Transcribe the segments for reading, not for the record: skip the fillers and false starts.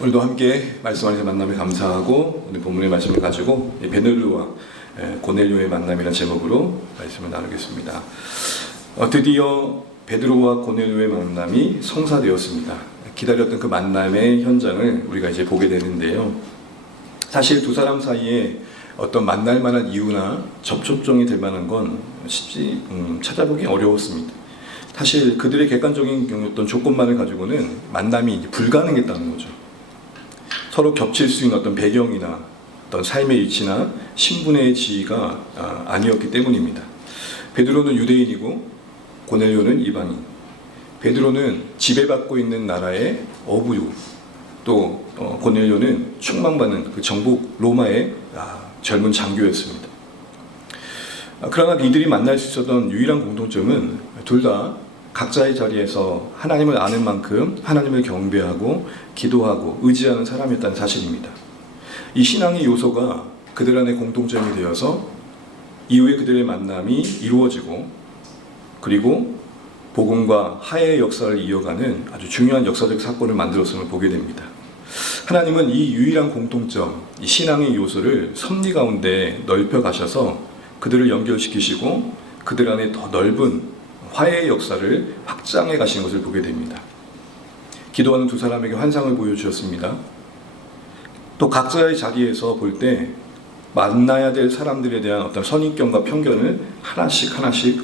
오늘도 함께 말씀 안에서 만남에 감사하고 오늘 본문의 말씀을 가지고 베드로와 고넬료의 만남이라는 제목으로 말씀을 나누겠습니다. 드디어 베드로와 고넬료의 만남이 성사되었습니다. 기다렸던 그 만남의 현장을 우리가 이제 보게 되는데요. 사실 두 사람 사이에 어떤 만날 만한 이유나 접촉점이 될 만한 건 쉽지 찾아보기 어려웠습니다. 사실 그들의 객관적인 어떤 조건만을 가지고는 만남이 불가능했다는 거죠. 서로 겹칠 수 있는 어떤 배경이나 어떤 삶의 위치나 신분의 지위가 아니었기 때문입니다. 베드로는 유대인이고 고넬료는 이방인. 베드로는 지배받고 있는 나라의 어부요. 또 고넬료는 충망받는 그 정복 로마의 젊은 장교였습니다. 그러나 이들이 만날 수 있었던 유일한 공통점은 둘 다 각자의 자리에서 하나님을 아는 만큼 하나님을 경배하고 기도하고 의지하는 사람이었다는 사실입니다. 이 신앙의 요소가 그들 안에 공통점이 되어서 이후에 그들의 만남이 이루어지고 그리고 복음과 화해의 역사를 이어가는 아주 중요한 역사적 사건을 만들었음을 보게 됩니다. 하나님은 이 유일한 공통점, 이 신앙의 요소를 섭리 가운데 넓혀 가셔서 그들을 연결시키시고 그들 안에 더 넓은 화해의 역사를 확장해 가시는 것을 보게 됩니다. 기도하는 두 사람에게 환상을 보여주셨습니다. 또 각자의 자리에서 볼 때 만나야 될 사람들에 대한 어떤 선입견과 편견을 하나씩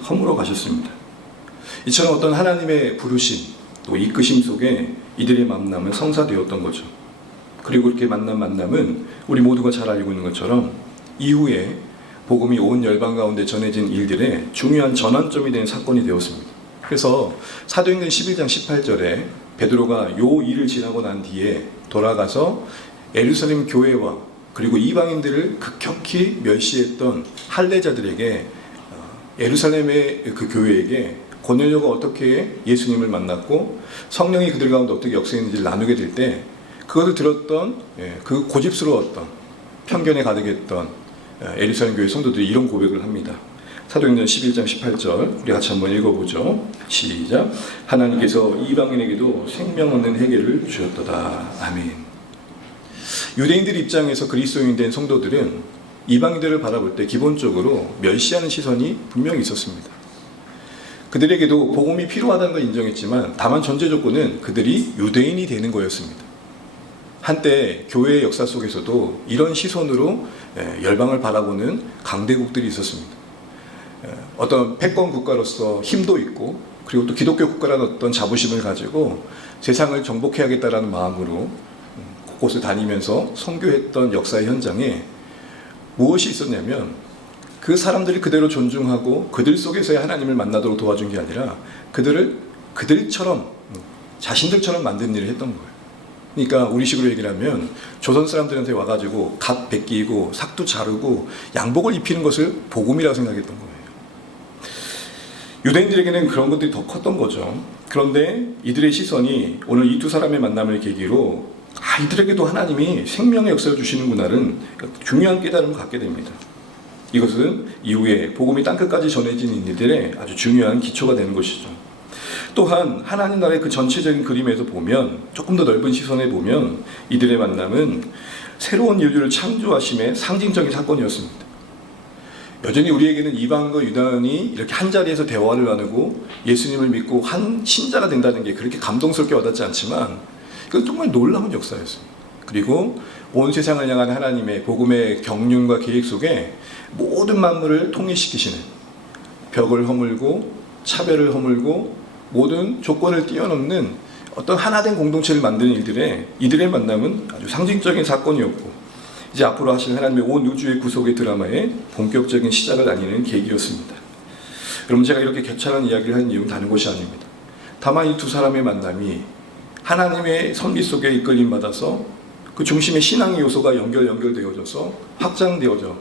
허물어 가셨습니다. 이처럼 어떤 하나님의 부르심, 또 이끄심 속에 이들의 만남은 성사되었던 거죠. 그리고 그렇게 만남은 우리 모두가 잘 알고 있는 것처럼 이후에 복음이 온 열방 가운데 전해진 일들의 중요한 전환점이 된 사건이 되었습니다. 그래서 사도행전 11장 18절에 베드로가 요 일을 지나고 난 뒤에 돌아가서 예루살렘 교회와 그리고 이방인들을 극격히 멸시했던 할례자들에게 예루살렘의 그 교회에게 고넬료가 어떻게 예수님을 만났고 성령이 그들 가운데 어떻게 역사했는지를 나누게 될 때 그것을 들었던 그 고집스러웠던 편견에 가득했던 예루살렘 교회 성도들이 이런 고백을 합니다. 사도행전 11장 18절 우리 같이 한번 읽어보죠. 시작. 하나님께서 이방인에게도 생명 얻는 회개를 주셨도다. 아멘. 유대인들 입장에서 그리스도인 된 성도들은 이방인들을 바라볼 때 기본적으로 멸시하는 시선이 분명히 있었습니다. 그들에게도 복음이 필요하다는 걸 인정했지만 다만 전제 조건은 그들이 유대인이 되는 거였습니다. 한때 교회의 역사 속에서도 이런 시선으로 열방을 바라보는 강대국들이 있었습니다. 어떤 패권 국가로서 힘도 있고 그리고 또 기독교 국가라는 어떤 자부심을 가지고 세상을 정복해야겠다라는 마음으로 곳곳을 다니면서 선교했던 역사의 현장에 무엇이 있었냐면 그 사람들이 그대로 존중하고 그들 속에서의 하나님을 만나도록 도와준 게 아니라 그들을 그들처럼 자신들처럼 만드는 일을 했던 거예요. 그러니까 우리식으로 얘기를 하면 조선 사람들한테 와가지고 갓 벗기고 삭도 자르고 양복을 입히는 것을 복음이라고 생각했던 거예요. 유대인들에게는 그런 것들이 더 컸던 거죠. 그런데 이들의 시선이 오늘 이 두 사람의 만남을 계기로 이들에게도 하나님이 생명의 역사를 주시는구나는 중요한 깨달음을 갖게 됩니다. 이것은 이후에 복음이 땅끝까지 전해진 이들의 아주 중요한 기초가 되는 것이죠. 또한 하나님 나라의 그 전체적인 그림에서 보면 조금 더 넓은 시선에 보면 이들의 만남은 새로운 인류를 창조하심의 상징적인 사건이었습니다. 여전히 우리에게는 이방과 유다인이 이렇게 한 자리에서 대화를 나누고 예수님을 믿고 한 신자가 된다는 게 그렇게 감동스럽게 와닿지 않지만 그건 정말 놀라운 역사였습니다. 그리고 온 세상을 향한 하나님의 복음의 경륜과 계획 속에 모든 만물을 통일시키시는 벽을 허물고 차별을 허물고 모든 조건을 뛰어넘는 어떤 하나된 공동체를 만드는 이들의 만남은 아주 상징적인 사건이었고 이제 앞으로 하실 하나님의 온 우주의 구속의 드라마의 본격적인 시작을 알리는 계기였습니다. 여러분 제가 이렇게 겨찬한 이야기를 하는 이유는 다른 것이 아닙니다. 다만 이 두 사람의 만남이 하나님의 섭리 속에 이끌림 받아서 그 중심의 신앙의 요소가 연결되어져서 확장되어져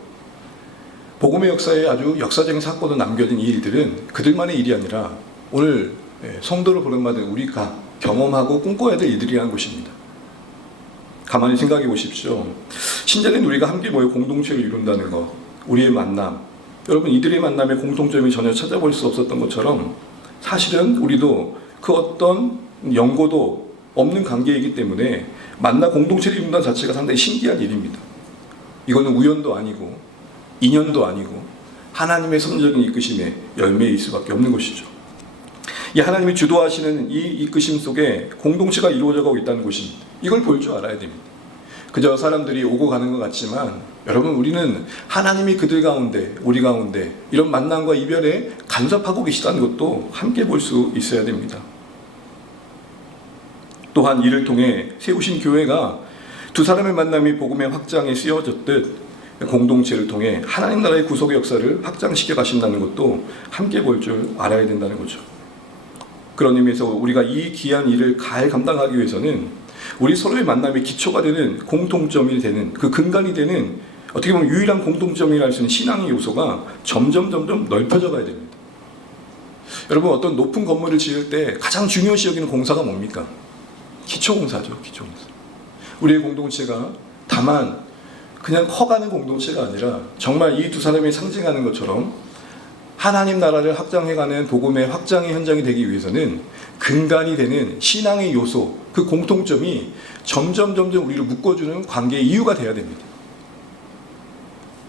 복음의 역사에 아주 역사적인 사건으로 남겨진 이 일들은 그들만의 일이 아니라 오늘 성도를 부름받은 우리가 경험하고 꿈꿔야 될 일들이라는 것입니다. 가만히 생각해 보십시오. 신자된 우리가 함께 모여 공동체를 이룬다는 것, 우리의 만남, 여러분 이들의 만남의 공통점이 전혀 찾아볼 수 없었던 것처럼 사실은 우리도 그 어떤 연고도 없는 관계이기 때문에 만나 공동체를 이룬다는 자체가 상당히 신기한 일입니다. 이거는 우연도 아니고 인연도 아니고 하나님의 선적인 이끄심의 열매일 수밖에 없는 것이죠. 이 하나님이 주도하시는 이 이끄심 속에 공동체가 이루어져가고 있다는 것입니다. 이걸 볼 줄 알아야 됩니다. 그저 사람들이 오고 가는 것 같지만 여러분, 우리는 하나님이 그들 가운데, 우리 가운데 이런 만남과 이별에 간섭하고 계시다는 것도 함께 볼 수 있어야 됩니다. 또한 이를 통해 세우신 교회가 두 사람의 만남이 복음의 확장에 쓰여졌듯 공동체를 통해 하나님 나라의 구속의 역사를 확장시켜 가신다는 것도 함께 볼 줄 알아야 된다는 거죠. 그런 의미에서 우리가 이 귀한 일을 잘 감당하기 위해서는 우리 서로의 만남의 기초가 되는 공통점이 되는, 그 근간이 되는, 어떻게 보면 유일한 공통점이라 할 수 있는 신앙의 요소가 점점 넓혀져 가야 됩니다. 여러분, 어떤 높은 건물을 지을 때 가장 중요시 여기는 공사가 뭡니까? 기초공사죠. 기초공사. 우리의 공동체가 다만 그냥 커가는 공동체가 아니라 정말 이 두 사람이 상징하는 것처럼 하나님 나라를 확장해가는 복음의 확장의 현장이 되기 위해서는 근간이 되는 신앙의 요소, 그 공통점이 점점 우리를 묶어주는 관계의 이유가 되어야 됩니다.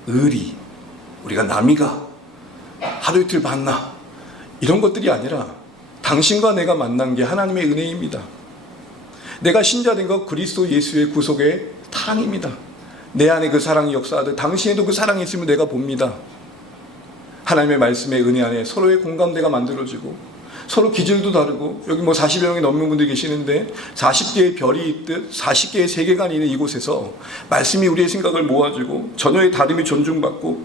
의리, 우리가 남이가 하루 이틀 만나, 이런 것들이 아니라 당신과 내가 만난 게 하나님의 은혜입니다. 내가 신자된 것 그리스도 예수의 구속의 사랑입니다. 내 안에 그 사랑이 역사하듯 당신에도 그 사랑이 있으면 내가 봅니다. 하나님의 말씀의 은혜 안에 서로의 공감대가 만들어지고 서로 기질도 다르고, 여기 뭐 40여 명이 넘는 분들이 계시는데 40개의 별이 있듯 40개의 세계관이 있는 이곳에서 말씀이 우리의 생각을 모아주고 전혀의 다름이 존중받고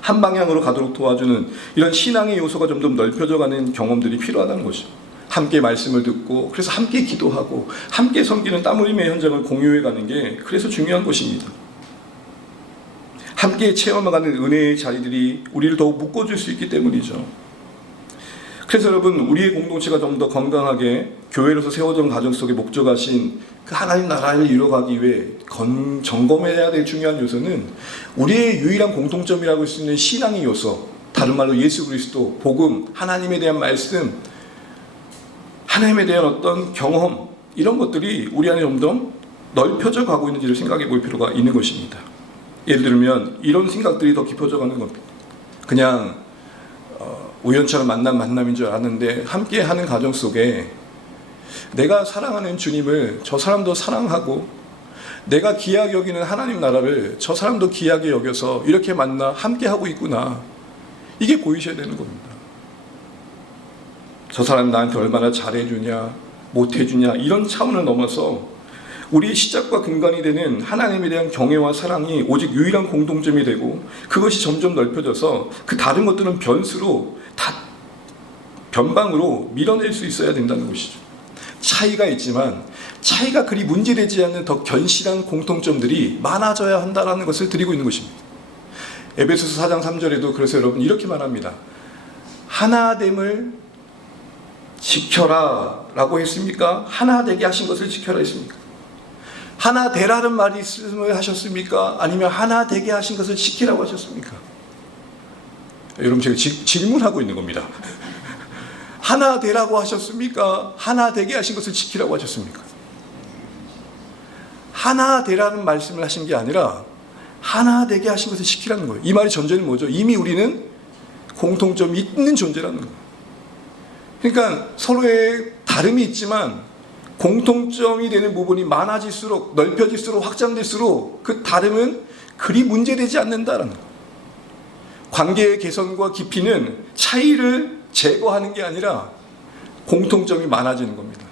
한 방향으로 가도록 도와주는 이런 신앙의 요소가 점점 넓혀져가는 경험들이 필요하다는 거죠. 함께 말씀을 듣고, 그래서 함께 기도하고 함께 섬기는 땀 흘림의 현장을 공유해가는 게 그래서 중요한 것입니다. 함께 체험해가는 은혜의 자리들이 우리를 더욱 묶어줄 수 있기 때문이죠. 그래서 여러분, 우리의 공동체가 좀 더 건강하게 교회로서 세워진 가정 속에 목적하신 그 하나님 나라를 이루어가기 위해 점검해야 될 중요한 요소는 우리의 유일한 공통점이라고 할 수 있는 신앙의 요소, 다른 말로 예수 그리스도, 복음, 하나님에 대한 말씀, 하나님에 대한 어떤 경험, 이런 것들이 우리 안에 점점 넓혀져 가고 있는지를 생각해 볼 필요가 있는 것입니다. 예를 들면 이런 생각들이 더 깊어져 가는 겁니다. 그냥 우연처럼 만난 만남인 줄 알았는데 함께 하는 과정 속에 내가 사랑하는 주님을 저 사람도 사랑하고, 내가 귀하게 여기는 하나님 나라를 저 사람도 귀하게 여겨서 이렇게 만나 함께 하고 있구나, 이게 보이셔야 되는 겁니다. 저 사람이 나한테 얼마나 잘해주냐 못해주냐 이런 차원을 넘어서 우리의 시작과 근간이 되는 하나님에 대한 경외와 사랑이 오직 유일한 공통점이 되고, 그것이 점점 넓혀져서 그 다른 것들은 변수로 다 변방으로 밀어낼 수 있어야 된다는 것이죠. 차이가 있지만 차이가 그리 문제되지 않는 더 견실한 공통점들이 많아져야 한다는 것을 드리고 있는 것입니다. 에베소서 4장 3절에도 그래서 여러분 이렇게 말합니다. 하나됨을 지켜라 라고 했습니까? 하나 되게 하신 것을 지켜라 했습니까? 하나 되라는 말이 있음을 하셨습니까? 아니면 하나 되게 하신 것을 지키라고 하셨습니까? 여러분, 제가 질문하고 있는 겁니다. 하나 되라고 하셨습니까? 하나 되게 하신 것을 지키라고 하셨습니까? 하나 되라는 말씀을 하신 게 아니라 하나 되게 하신 것을 지키라는 거예요. 이 말의 전제는 뭐죠? 이미 우리는 공통점이 있는 존재라는 거예요. 그러니까 서로의 다름이 있지만 공통점이 되는 부분이 많아질수록, 넓혀질수록, 확장될수록 그 다름은 그리 문제되지 않는다라는 거예요. 관계의 개선과 깊이는 차이를 제거하는 게 아니라 공통점이 많아지는 겁니다.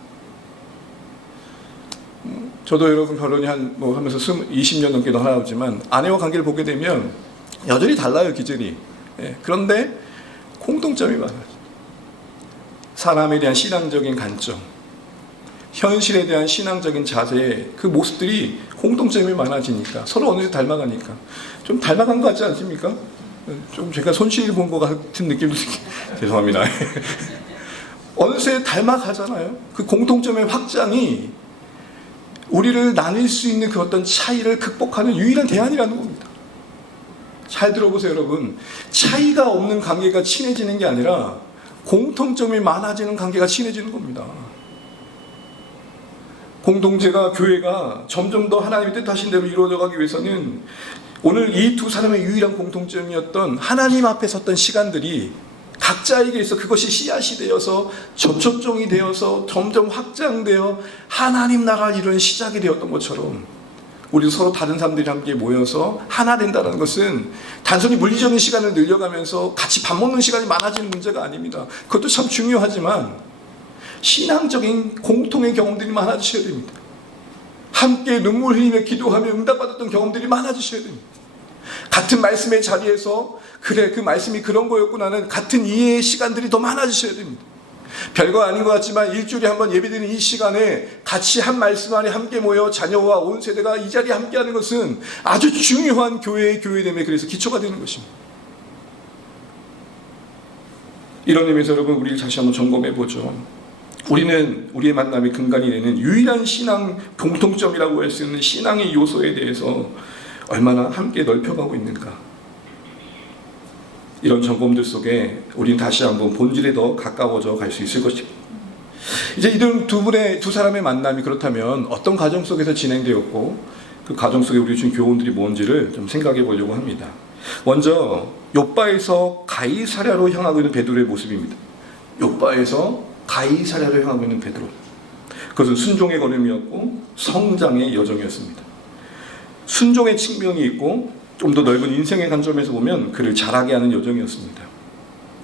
저도 여러분 결혼이 하면서 20년 넘게도 하지만 아내와 관계를 보게 되면 여전히 달라요, 기질이. 그런데 공통점이 많아요. 사람에 대한 신앙적인 관점, 현실에 대한 신앙적인 자세의 그 모습들이 공통점이 많아지니까, 서로 어느새 닮아가니까 좀 닮아간 것 같지 않습니까? 좀 제가 손실 본 것 같은 느낌도 죄송합니다. 어느새 닮아가잖아요. 그 공통점의 확장이 우리를 나눌 수 있는 그 어떤 차이를 극복하는 유일한 대안이라는 겁니다. 잘 들어보세요, 여러분. 차이가 없는 관계가 친해지는 게 아니라 공통점이 많아지는 관계가 친해지는 겁니다. 공동체가, 교회가 점점 더 하나님의 뜻하신 대로 이루어져 가기 위해서는 오늘 이 두 사람의 유일한 공통점이었던 하나님 앞에 섰던 시간들이 각자에게 있어 그것이 씨앗이 되어서 접촉종이 되어서 점점 확장되어 하나님 나라를 이루는 시작이 되었던 것처럼 우리 서로 다른 사람들이 함께 모여서 하나 된다는 것은 단순히 물리적인 시간을 늘려가면서 같이 밥 먹는 시간이 많아지는 문제가 아닙니다. 그것도 참 중요하지만 신앙적인 공통의 경험들이 많아지셔야 됩니다. 함께 눈물 흘리며 기도하며 응답받았던 경험들이 많아지셔야 됩니다. 같은 말씀의 자리에서 그래 그 말씀이 그런 거였구나는 같은 이해의 시간들이 더 많아지셔야 됩니다. 별거 아닌 것 같지만 일주일에 한 번 예배드리는 이 시간에 같이 한 말씀 안에 함께 모여 자녀와 온 세대가 이 자리에 함께하는 것은 아주 중요한 교회의 교회됨에 그래서 기초가 되는 것입니다. 이런 의미에서 여러분 우리를 다시 한번 점검해 보죠. 우리는 우리의 만남이 근간이 되는 유일한 신앙 공통점이라고 할 수 있는 신앙의 요소에 대해서 얼마나 함께 넓혀가고 있는가. 이런 점검들 속에 우리는 다시 한번 본질에 더 가까워져 갈 수 있을 것입니다. 이제 이런 두 사람의 만남이 그렇다면 어떤 과정 속에서 진행되었고 그 과정 속에 우리 준 교훈들이 뭔지를 좀 생각해 보려고 합니다. 먼저 욥바에서 가이사랴로 향하고 있는 베드로의 모습입니다. 욥바에서 가이사랴로 향하고 있는 베드로. 그것은 순종의 걸음이었고 성장의 여정이었습니다. 순종의 측면이 있고 좀 더 넓은 인생의 관점에서 보면 그를 자라게 하는 여정이었습니다.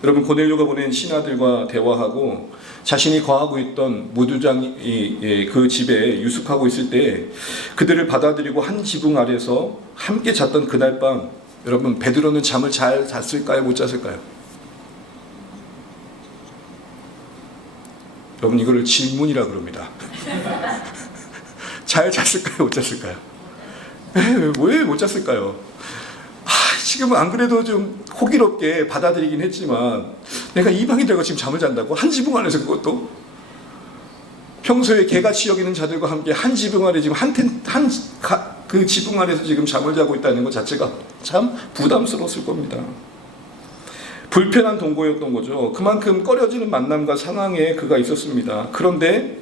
여러분 고넬료가 보낸 신하들과 대화하고 자신이 거하고 있던 무두장이 그 집에 유숙하고 있을 때 그들을 받아들이고 한 지붕 아래서 함께 잤던 그날 밤 여러분 베드로는 잠을 잘 잤을까요? 못 잤을까요? 여러분 이거를 질문이라 그럽니다. 잘 잤을까요? 못 잤을까요? 왜 못 잤을까요? 지금은 안 그래도 좀 호기롭게 받아들이긴 했지만 내가 이방인들과 지금 잠을 잔다고? 한 지붕 안에서 그것도? 평소에 개같이 여기는 자들과 함께 한 지붕 아래 지금 그 지붕 아래서 지금 잠을 자고 있다는 것 자체가 참 부담스러웠을 겁니다. 불편한 동거였던 거죠. 그만큼 꺼려지는 만남과 상황에 그가 있었습니다. 그런데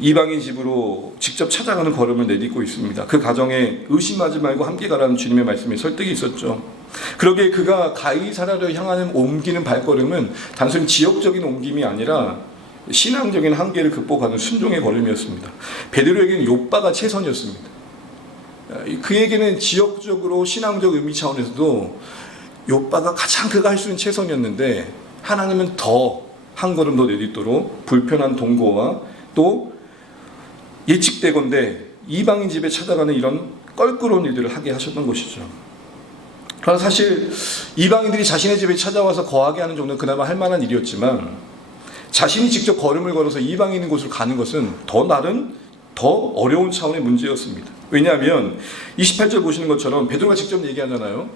이방인 집으로 직접 찾아가는 걸음을 내딛고 있습니다. 그 가정에 의심하지 말고 함께 가라는 주님의 말씀에 설득이 있었죠. 그러기에 그가 가이사랴로 향하는 옮기는 발걸음은 단순히 지역적인 옮김이 아니라 신앙적인 한계를 극복하는 순종의 걸음이었습니다. 베드로에게는 욥바가 최선이었습니다. 그에게는 지역적으로 신앙적 의미 차원에서도 욥바가 가장 그가 할 수 있는 최선이었는데 하나님은 더 한 걸음 더 내딛도록 불편한 동거와 또 예측되건대 이방인 집에 찾아가는 이런 껄끄러운 일들을 하게 하셨던 것이죠. 그러나 사실 이방인들이 자신의 집에 찾아와서 거하게 하는 정도는 그나마 할 만한 일이었지만 자신이 직접 걸음을 걸어서 이방인 있는 곳으로 가는 것은 더 어려운 차원의 문제였습니다. 왜냐하면 28절 보시는 것처럼 베드로가 직접 얘기하잖아요.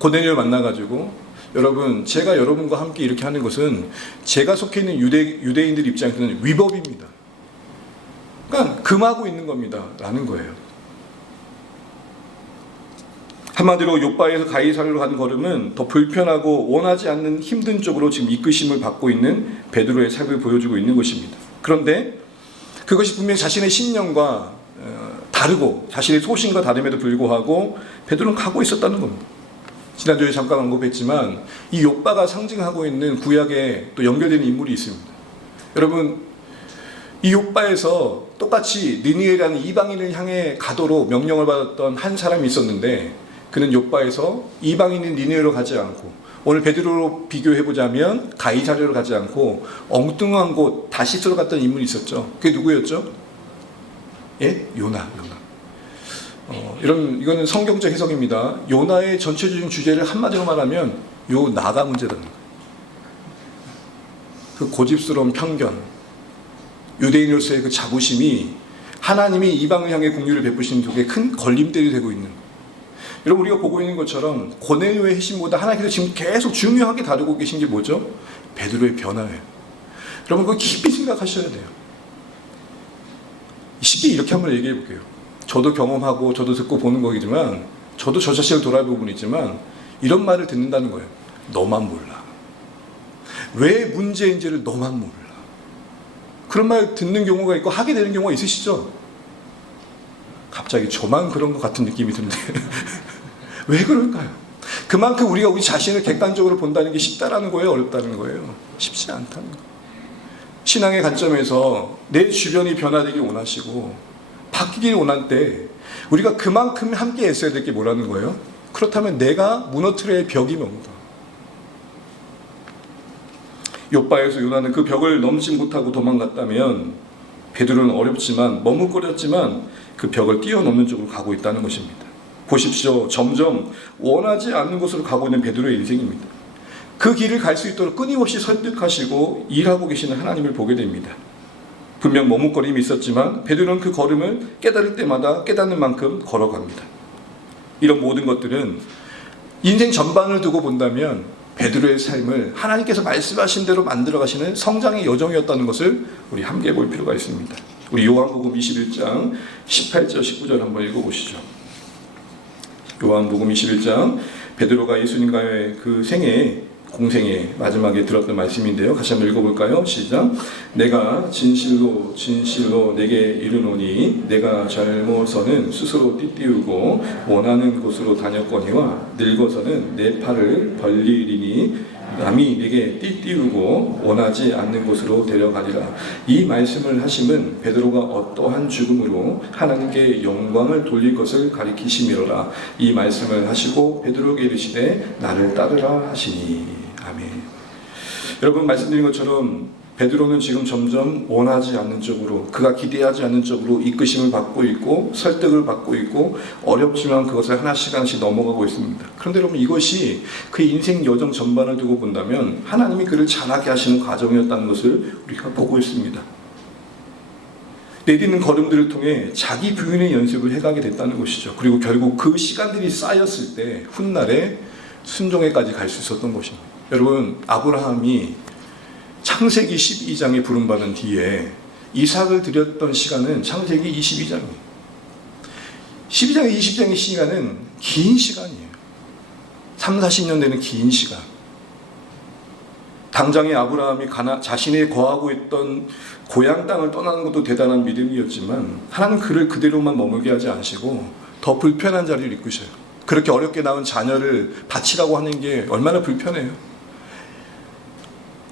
고넬료를 만나가지고 여러분 제가 여러분과 함께 이렇게 하는 것은 제가 속해 있는 유대인들 입장에서는 위법입니다. 그러니까 금하고 있는 겁니다 라는 거예요. 한마디로 욥바에서 가이사랴로 가는 걸음은 더 불편하고 원하지 않는 힘든 쪽으로 지금 이끄심을 받고 있는 베드로의 삶을 보여주고 있는 것입니다. 그런데 그것이 분명히 자신의 신념과 다르고 자신의 소신과 다름에도 불구하고 베드로는 가고 있었다는 겁니다. 지난주에 잠깐 언급했지만 이 욥바가 상징하고 있는 구약에 또 연결되는 인물이 있습니다. 여러분 이 욥바에서 똑같이 느니에라는 이방인을 향해 가도록 명령을 받았던 한 사람이 있었는데 그는 욥바에서 이방인인 니느웨로 가지 않고 오늘 베드로로 비교해보자면 가이사랴로 가지 않고 엉뚱한 곳 다시스로 갔던 인물이 있었죠. 그게 누구였죠? 예? 요나. 이거는 성경적 해석입니다. 요나의 전체적인 주제를 한마디로 말하면 요나가 문제라는 거예요. 그 고집스러운 편견, 유대인으로서의 그 자부심이 하나님이 이방을 향해 공유를 베푸시는 쪽에 큰 걸림돌이 되고 있는. 여러분 우리가 보고 있는 것처럼 고넬료의 핵심보다 하나님께서 지금 계속 중요하게 다루고 계신 게 뭐죠? 베드로의 변화예요. 여러분 그거 깊이 생각하셔야 돼요. 쉽게 이렇게 한번 얘기해 볼게요. 저도 경험하고 저도 듣고 보는 거지만 저도 저 자신을 돌아볼 부분이 있지만 이런 말을 듣는다는 거예요. 너만 몰라. 왜 문제인지를 너만 몰라. 그런 말 듣는 경우가 있고 하게 되는 경우가 있으시죠? 갑자기 저만 그런 것 같은 느낌이 드는데 왜 그럴까요? 그만큼 우리가 우리 자신을 객관적으로 본다는 게 쉽다라는 거예요? 어렵다는 거예요? 쉽지 않다는 거예요. 신앙의 관점에서 내 주변이 변화되길 원하시고 바뀌길 원할 때 우리가 그만큼 함께 애써야 될 게 뭐라는 거예요? 그렇다면 내가 무너뜨려야 할 벽이 뭔가. 욥바에서 요나는 그 벽을 넘지 못하고 도망갔다면 베드로는 어렵지만 머뭇거렸지만 그 벽을 뛰어넘는 쪽으로 가고 있다는 것입니다. 보십시오. 점점 원하지 않는 곳으로 가고 있는 베드로의 인생입니다. 그 길을 갈 수 있도록 끊임없이 설득하시고 일하고 계시는 하나님을 보게 됩니다. 분명 머뭇거림이 있었지만 베드로는 그 걸음을 깨달을 때마다 깨닫는 만큼 걸어갑니다. 이런 모든 것들은 인생 전반을 두고 본다면 베드로의 삶을 하나님께서 말씀하신 대로 만들어 가시는 성장의 여정이었다는 것을 우리 함께 볼 필요가 있습니다. 우리 요한복음 21장 18절 19절 한번 읽어보시죠. 요한복음 21장 베드로가 예수님과의 그 공생의 마지막에 들었던 말씀인데요. 같이 한번 읽어볼까요? 시작. 내가 진실로 진실로 내게 이르노니 내가 젊어서는 스스로 띠띠우고 원하는 곳으로 다녔거니와 늙어서는 내 팔을 벌리리니 남이 내게 띠띠우고 원하지 않는 곳으로 데려가리라. 이 말씀을 하심은 베드로가 어떠한 죽음으로 하나님께 영광을 돌릴 것을 가리키심이로라. 이 말씀을 하시고 베드로에게 이르시되 나를 따르라 하시니. 아멘. 여러분 말씀드린 것처럼 베드로는 지금 점점 원하지 않는 쪽으로, 그가 기대하지 않는 쪽으로 이끄심을 받고 있고 설득을 받고 있고 어렵지만 그것을 하나씩 넘어가고 있습니다. 그런데 여러분 이것이 그의 인생 여정 전반을 두고 본다면 하나님이 그를 자라게 하시는 과정이었다는 것을 우리가 보고 있습니다. 내딛는 걸음들을 통해 자기 부인의 연습을 해가게 됐다는 것이죠. 그리고 결국 그 시간들이 쌓였을 때 훗날에 순종에까지 갈 수 있었던 것입니다. 여러분 아브라함이 창세기 12장에 부름받은 뒤에 이삭을 드렸던 시간은 창세기 22장이에요. 12장에 20장의 시간은 긴 시간이에요. 3, 40년 되는 긴 시간. 당장에 아브라함이 자신이 거하고 있던 고향 땅을 떠나는 것도 대단한 믿음이었지만 하나님 그를 그대로만 머물게 하지 않으시고 더 불편한 자리를 이끄셔요. 그렇게 어렵게 낳은 자녀를 바치라고 하는 게 얼마나 불편해요.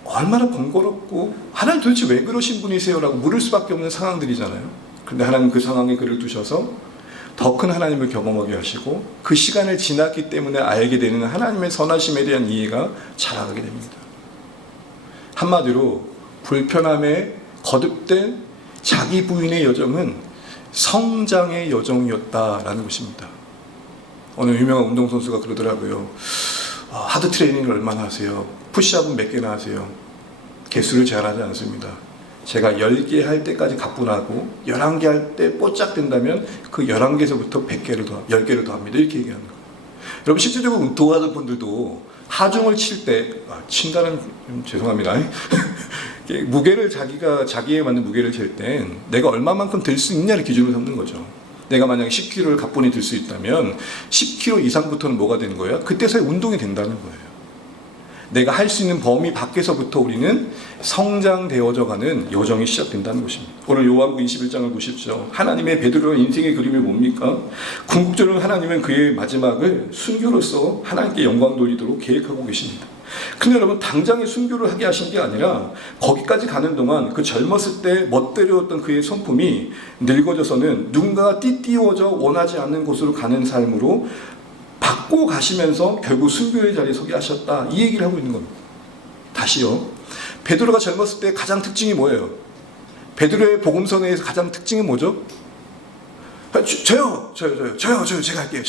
얼마나 번거롭고 하나님 도대체 왜 그러신 분이세요? 라고 물을 수밖에 없는 상황들이잖아요. 그런데 하나님 그 상황에 그를 두셔서 더 큰 하나님을 경험하게 하시고 그 시간을 지났기 때문에 알게 되는 하나님의 선하심에 대한 이해가 자라가게 됩니다. 한마디로 불편함에 거듭된 자기 부인의 여정은 성장의 여정이었다라는 것입니다. 어느 유명한 운동선수가 그러더라고요. 하드 트레이닝을 얼마나 하세요? 푸시업은 몇 개나 하세요? 개수를 제한하지 않습니다. 제가 10개 할 때까지 가뿐하고 11개 할 때 뽀짝 된다면 그 11개에서부터 10개를 더 합니다. 이렇게 얘기하는 거예요. 여러분 실제적으로 운동하는 분들도 하중을 칠 때 친다는 죄송합니다. 무게를 자기에 맞는 무게를 잴 땐 내가 얼마만큼 들 수 있냐를 기준으로 삼는 거죠. 내가 만약에 10kg를 가뿐히 들 수 있다면 10kg 이상부터는 뭐가 되는 거예요? 그때서야 운동이 된다는 거예요. 내가 할 수 있는 범위 밖에서부터 우리는 성장되어져 가는 여정이 시작된다는 것입니다. 오늘 요한복음 21장을 보십시오. 하나님의 베드로의 인생의 그림이 뭡니까? 궁극적으로 하나님은 그의 마지막을 순교로서 하나님께 영광 돌리도록 계획하고 계십니다. 근데 여러분 당장에 순교를 하게 하신 게 아니라 거기까지 가는 동안 그 젊었을 때 멋대로였던 그의 성품이 늙어져서는 누군가가 띠띠워져 원하지 않는 곳으로 가는 삶으로 바꿔 가시면서 결국 순교의 자리에 서게 하셨다. 이 얘기를 하고 있는 겁니다. 다시요. 베드로가 젊었을 때 가장 특징이 뭐예요? 베드로의 복음서 내에서 가장 특징이 뭐죠? 저요. 제가 할게요.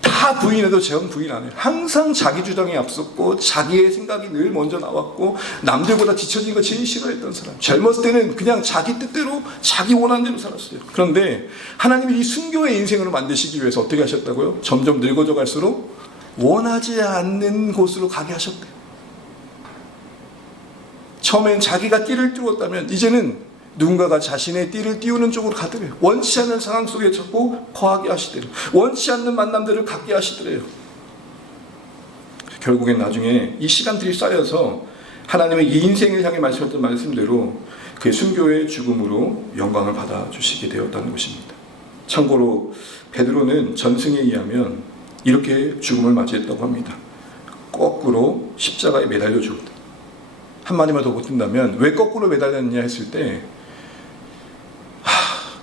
다 부인해도 제가 부인 안 해요. 항상 자기 주장이 앞섰고 자기의 생각이 늘 먼저 나왔고 남들보다 뒤처진 거 제일 싫어했던 사람. 젊었을 때는 그냥 자기 뜻대로 자기 원하는 대로 살았어요. 그런데 하나님이 이 순교의 인생으로 만드시기 위해서 어떻게 하셨다고요? 점점 늙어져 갈수록 원하지 않는 곳으로 가게 하셨대요. 처음엔 자기가 띠를 띄웠다면 이제는 누군가가 자신의 띠를 띄우는 쪽으로 가더래요. 원치 않는 상황 속에 자꾸 거하게 하시더래요. 원치 않는 만남들을 갖게 하시더래요. 결국엔 나중에 이 시간들이 쌓여서 하나님의 이 인생을 향해 말씀하셨던 말씀대로 그의 순교의 죽음으로 영광을 받아주시게 되었다는 것입니다. 참고로 베드로는 전승에 의하면 이렇게 죽음을 맞이했다고 합니다. 거꾸로 십자가에 매달려 죽었다. 한마디만 더 붙인다면 왜 거꾸로 매달렸냐 했을 때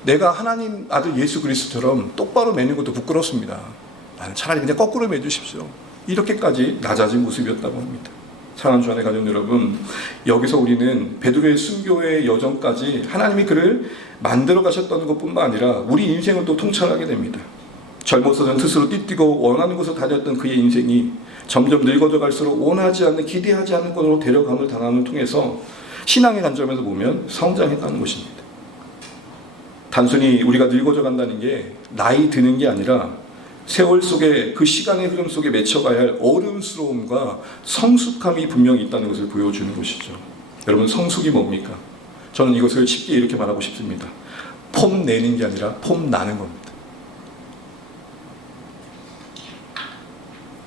내가 하나님 아들 예수 그리스도처럼 똑바로 매는 것도 부끄럽습니다. 나는 차라리 그냥 거꾸로 매주십시오. 이렇게까지 낮아진 모습이었다고 합니다. 사랑하는 주 안의 가족 여러분, 여기서 우리는 베드로의 순교의 여정까지 하나님이 그를 만들어 가셨다는 것뿐만 아니라 우리 인생을 또 통찰하게 됩니다. 젊어서 전투수로 띠뛰고 원하는 곳으로 다녔던 그의 인생이 점점 늙어져 갈수록 원하지 않는, 기대하지 않는 곳으로 데려감을 당함을 통해서 신앙의 관점에서 보면 성장했다는 것입니다. 단순히 우리가 늙어져 간다는 게 나이 드는 게 아니라 세월 속에 그 시간의 흐름 속에 맺혀가야 할 어른스러움과 성숙함이 분명히 있다는 것을 보여주는 것이죠. 여러분, 성숙이 뭡니까? 저는 이것을 쉽게 이렇게 말하고 싶습니다. 폼 내는 게 아니라 폼 나는 겁니다.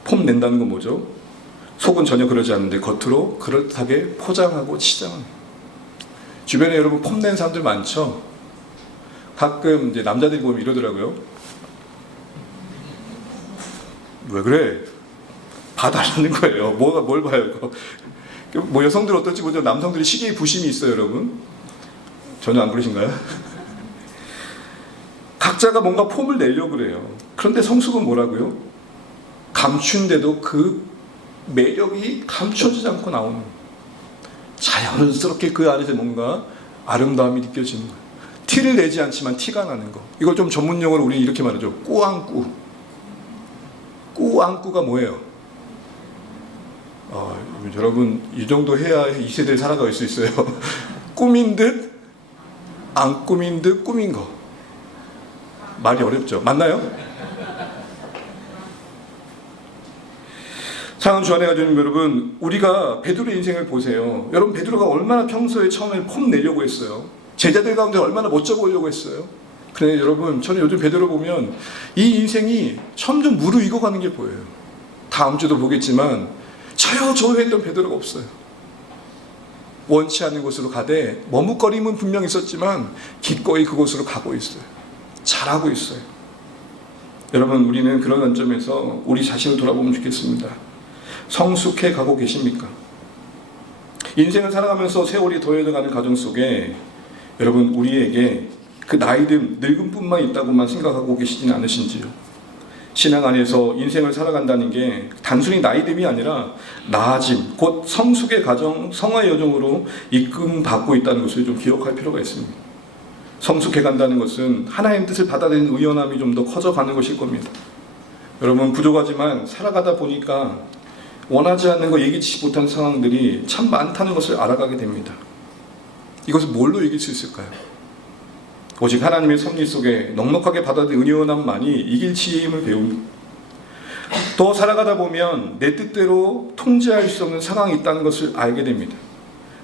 폼 낸다는 건 뭐죠? 속은 전혀 그러지 않는데 겉으로 그럴듯하게 포장하고 치장합니다. 주변에 여러분 폼 낸 사람들 많죠? 가끔 이제 남자들이 보면 이러더라고요. 왜 그래? 봐달라는 거예요. 뭘 봐요? 뭐 여성들 어떨지 모르죠. 남성들이 시기의 부심이 있어요, 여러분. 전혀 안 그러신가요? 각자가 뭔가 폼을 내려고 그래요. 그런데 성숙은 뭐라고요? 감춘데도 그 매력이 감춰지지 않고 나오는 거예요. 자연스럽게 그 안에서 뭔가 아름다움이 느껴지는 거예요. 티를 내지 않지만 티가 나는 거. 이걸 좀 전문용어로 우리 이렇게 말하죠. 꾸안꾸. 꾸안꾸가 뭐예요? 여러분 이 정도 해야 이 세대에 살아갈 수 있어요. 꾸민 듯 안 꾸민 듯 꾸민 거. 말이 어렵죠? 맞나요? 사랑하는 주 안에 가족 여러분, 우리가 베드로의 인생을 보세요. 여러분, 베드로가 얼마나 평소에 처음에 폼 내려고 했어요. 제자들 가운데 얼마나 멋져 보이려고 했어요. 그런데 여러분, 저는 요즘 베드로 보면 이 인생이 점점 무르익어가는 게 보여요. 다음 주도 보겠지만 저요 했던 베드로가 없어요. 원치 않는 곳으로 가되 머뭇거림은 분명 있었지만 기꺼이 그곳으로 가고 있어요. 잘하고 있어요. 여러분, 우리는 그런 관점에서 우리 자신을 돌아보면 좋겠습니다. 성숙해 가고 계십니까? 인생을 살아가면서 세월이 더해져가는 과정 속에 여러분, 우리에게 그 나이듦, 늙음뿐만 있다고만 생각하고 계시지는 않으신지요? 신앙 안에서 인생을 살아간다는 게 단순히 나이듦이 아니라 나아짐, 곧 성숙의 과정, 성화의 여정으로 이끌받고 있다는 것을 좀 기억할 필요가 있습니다. 성숙해 간다는 것은 하나님 뜻을 받아들이는 의연함이 좀 더 커져가는 것일 겁니다. 여러분, 부족하지만 살아가다 보니까 원하지 않는 거, 예기치 못한 상황들이 참 많다는 것을 알아가게 됩니다. 이것을 뭘로 이길 수 있을까요? 오직 하나님의 섭리 속에 넉넉하게 받아들인 은혜원함만이 이길 지혜임을 배웁니다. 더 살아가다 보면 내 뜻대로 통제할 수 없는 상황이 있다는 것을 알게 됩니다.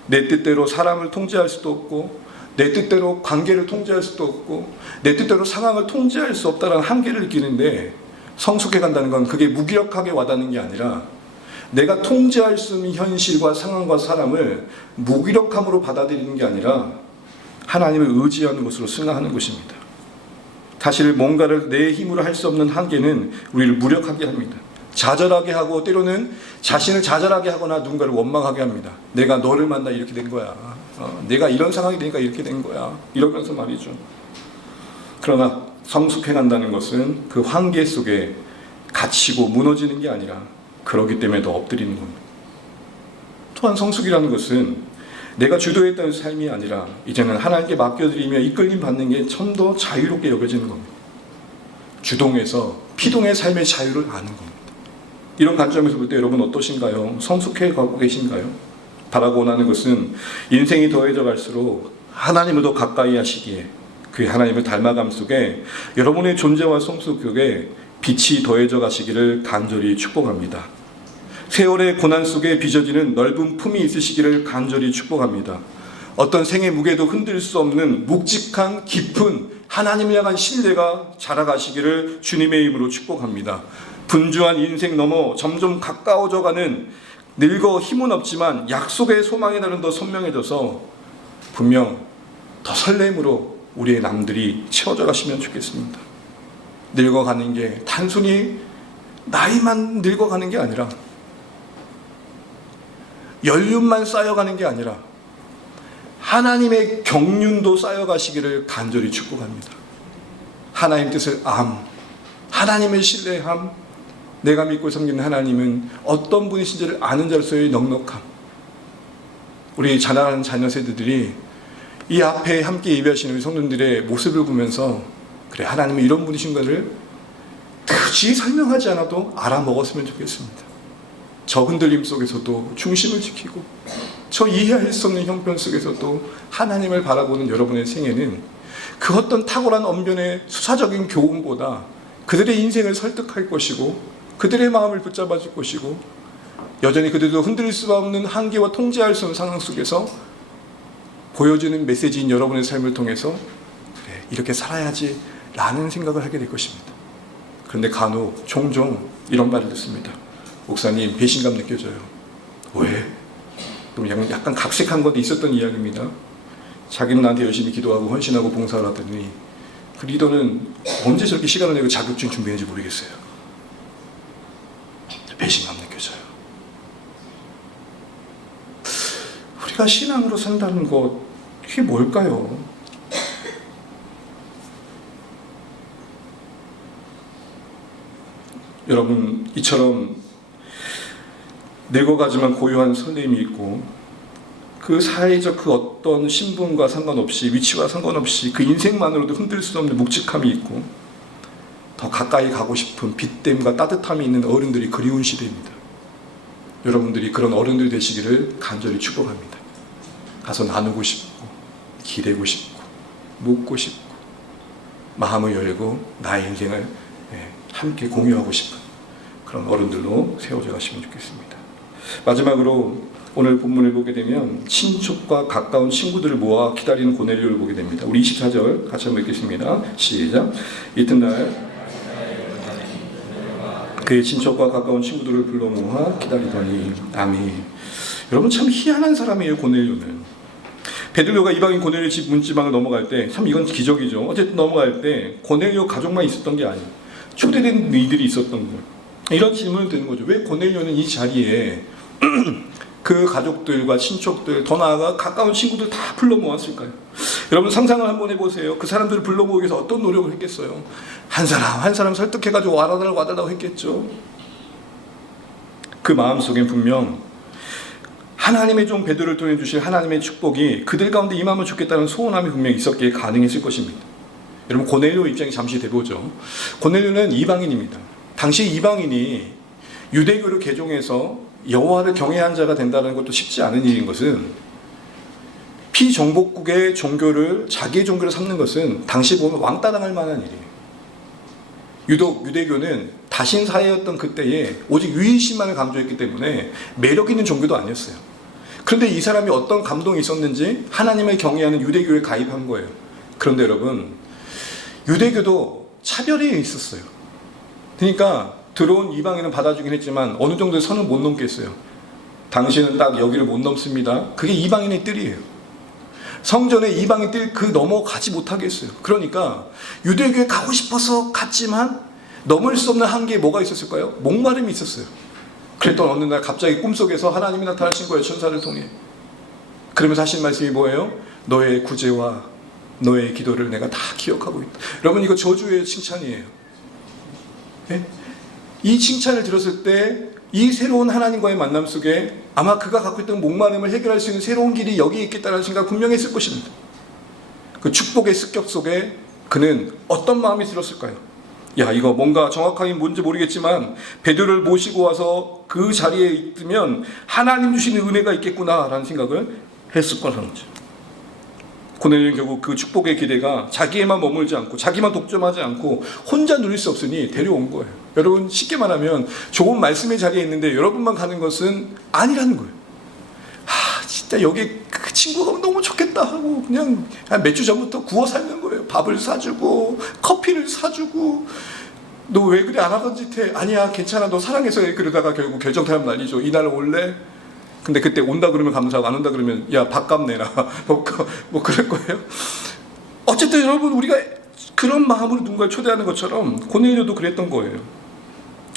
내 뜻대로 사람을 통제할 수도 없고, 내 뜻대로 관계를 통제할 수도 없고, 내 뜻대로 상황을 통제할 수 없다는 한계를 느끼는데, 성숙해 간다는 건 그게 무기력하게 와닿는 게 아니라 내가 통제할 수 없는 현실과 상황과 사람을 무기력함으로 받아들이는 게 아니라 하나님을 의지하는 것으로 승화하는 것입니다. 사실 뭔가를 내 힘으로 할 수 없는 한계는 우리를 무력하게 합니다. 좌절하게 하고, 때로는 자신을 좌절하게 하거나 누군가를 원망하게 합니다. 내가 너를 만나 이렇게 된 거야. 내가 이런 상황이 되니까 이렇게 된 거야. 이러면서 말이죠. 그러나 성숙해 간다는 것은 그 한계 속에 갇히고 무너지는 게 아니라 그러기 때문에 더 엎드리는 겁니다. 또한 성숙이라는 것은 내가 주도했던 삶이 아니라 이제는 하나님께 맡겨드리며 이끌림 받는 게 좀 더 자유롭게 여겨지는 겁니다. 주동에서 피동의 삶의 자유를 아는 겁니다. 이런 관점에서 볼 때 여러분 어떠신가요? 성숙해 가고 계신가요? 바라고 원하는 것은 인생이 더해져 갈수록 하나님을 더 가까이 하시기에 그 하나님을 닮아감 속에 여러분의 존재와 성숙 속에 빛이 더해져 가시기를 간절히 축복합니다. 세월의 고난 속에 빚어지는 넓은 품이 있으시기를 간절히 축복합니다. 어떤 생의 무게도 흔들 수 없는 묵직한 깊은 하나님을 향한 신뢰가 자라가시기를 주님의 이름으로 축복합니다. 분주한 인생 넘어 점점 가까워져가는 늙어 힘은 없지만 약속의 소망의 날은 더 선명해져서 분명 더 설렘으로 우리의 남들이 채워져 가시면 좋겠습니다. 늙어가는 게 단순히 나이만 늙어가는 게 아니라 연륜만 쌓여가는 게 아니라 하나님의 경륜도 쌓여가시기를 간절히 축복합니다. 하나님 뜻을 하나님을 신뢰함, 내가 믿고 섬기는 하나님은 어떤 분이신지를 아는 자로서의 넉넉함. 우리 자라나는 자녀 세대들이 이 앞에 함께 예배하시는 우리 성도들의 모습을 보면서 그래, 하나님은 이런 분이신 것을 굳이 설명하지 않아도 알아먹었으면 좋겠습니다. 저 흔들림 속에서도 중심을 지키고 저 이해할 수 없는 형편 속에서도 하나님을 바라보는 여러분의 생애는 그 어떤 탁월한 언변의 수사적인 교훈보다 그들의 인생을 설득할 것이고 그들의 마음을 붙잡아 줄 것이고 여전히 그들도 흔들릴 수가 없는 한계와 통제할 수 없는 상황 속에서 보여주는 메시지인 여러분의 삶을 통해서 그래, 이렇게 살아야지 라는 생각을 하게 될 것입니다. 그런데 간혹 종종 이런 말을 듣습니다. 목사님, 배신감 느껴져요. 왜? 그럼 약간 각색한 것도 있었던 이야기입니다. 자기는 나한테 열심히 기도하고 헌신하고 봉사를 하더니 그 리더는 언제 저렇게 시간을 내고 자격증 준비했는지 모르겠어요. 배신감 느껴져요. 우리가 신앙으로 산다는 것, 이게 뭘까요? 여러분, 이처럼 늙어가지만 고요한 설렘이 있고 그 사회적 그 어떤 신분과 상관없이 위치와 상관없이 그 인생만으로도 흔들 수 없는 묵직함이 있고 더 가까이 가고 싶은 빛됨과 따뜻함이 있는 어른들이 그리운 시대입니다. 여러분들이 그런 어른들 되시기를 간절히 축복합니다. 가서 나누고 싶고 기대고 싶고 묻고 싶고 마음을 열고 나의 인생을 함께 공유하고 싶은 그런 어른들로 세워져 가시면 좋겠습니다. 마지막으로 오늘 본문을 보게 되면 친족과 가까운 친구들을 모아 기다리는 고넬료를 보게 됩니다. 우리 24절 같이 한번 읽겠습니다. 시작. 이튿날 그의 친척과 가까운 친구들을 불러 모아 기다리더니 아멘. 여러분, 참 희한한 사람이에요, 고넬료는. 베드로가 이방인 고넬료 집 문지방을 넘어갈 때, 참 이건 기적이죠. 어쨌든 넘어갈 때 고넬료 가족만 있었던 게 아니에요. 초대된 이들이 있었던 거예요. 이런 질문을 드는 거죠. 왜 고넬료는 이 자리에 그 가족들과 친척들, 더 나아가 가까운 친구들 다 불러 모았을까요? 여러분, 상상을 한번 해보세요. 그 사람들을 불러 모으기 위해서 어떤 노력을 했겠어요? 한 사람 설득해가지고 와달라고 했겠죠. 그 마음속엔 분명 하나님의 종 베드로를 통해 주실 하나님의 축복이 그들 가운데 임하면 좋겠다는 소원함이 분명히 있었기에 가능했을 것입니다. 여러분, 고넬료 입장에 잠시 대보죠. 고넬료는 이방인입니다. 당시 이방인이 유대교를 개종해서 여호와를 경외한 자가 된다는 것도 쉽지 않은 일인 것은, 피정복국의 종교를 자기의 종교로 삼는 것은 당시 보면 왕따당할 만한 일이에요. 유독 유대교는 다신사회였던 그때에 오직 유일신만을 강조했기 때문에 매력 있는 종교도 아니었어요. 그런데 이 사람이 어떤 감동이 있었는지 하나님을 경외하는 유대교에 가입한 거예요. 그런데 여러분, 유대교도 차별이 있었어요. 그러니까 들어온 이방인은 받아주긴 했지만 어느 정도의 선을 못 넘겠어요. 당신은 딱 여기를 못 넘습니다. 그게 이방인의 뜰이에요. 성전에 이방인 뜰 그 넘어가지 못하게 했어요. 그러니까 유대교에 가고 싶어서 갔지만 넘을 수 없는 한계에 뭐가 있었을까요? 목마름이 있었어요. 그랬던 어느 날 갑자기 꿈속에서 하나님이 나타나신 거예요. 천사를 통해. 그러면서 하신 말씀이 뭐예요? 너의 구제와 너의 기도를 내가 다 기억하고 있다. 여러분, 이거 저주의 칭찬이에요. 네? 이 칭찬을 들었을 때 이 새로운 하나님과의 만남 속에 아마 그가 갖고 있던 목마름을 해결할 수 있는 새로운 길이 여기 있겠다는 생각 분명히 했을 것입니다. 그 축복의 습격 속에 그는 어떤 마음이 들었을까요? 야, 이거 뭔가 정확하게 뭔지 모르겠지만 베드로를 모시고 와서 그 자리에 있으면 하나님 주시는 은혜가 있겠구나라는 생각을 했을 거라는 거죠. 고넬료는 결국 그 축복의 기대가 자기에만 머물지 않고 자기만 독점하지 않고 혼자 누릴 수 없으니 데려온 거예요. 여러분, 쉽게 말하면 좋은 말씀의 자리에 있는데 여러분만 가는 것은 아니라는 거예요. 진짜 여기 그 친구가 너무 좋겠다 하고 그냥 몇 주 전부터 구워 살는 거예요. 밥을 사주고 커피를 사주고 너 왜 그래? 안 하던 짓 해. 아니야, 괜찮아. 너 사랑해서 해. 그러다가 결국 결정타임 날리죠. 이날 올래? 근데 그때 온다 그러면 감사하고 안 온다 그러면 야, 밥값 내라. 뭐 그럴 거예요. 어쨌든 여러분, 우리가 그런 마음으로 누군가를 초대하는 것처럼 고넬료도 그랬던 거예요.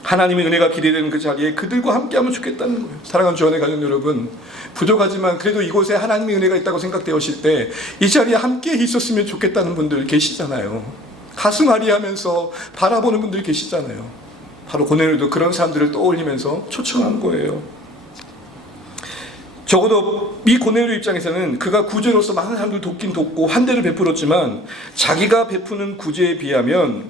하나님의 은혜가 기대되는 그 자리에 그들과 함께하면 좋겠다는 거예요. 사랑하는 주 안에 가족 여러분, 부족하지만 그래도 이곳에 하나님의 은혜가 있다고 생각되었을 때 이 자리에 함께 있었으면 좋겠다는 분들 계시잖아요. 가슴 아리하면서 바라보는 분들 계시잖아요. 바로 고넬료도 그런 사람들을 떠올리면서 초청한 거예요. 적어도 이 고넬료 입장에서는 그가 구제로서 많은 사람들 돕긴 돕고 환대를 베풀었지만 자기가 베푸는 구제에 비하면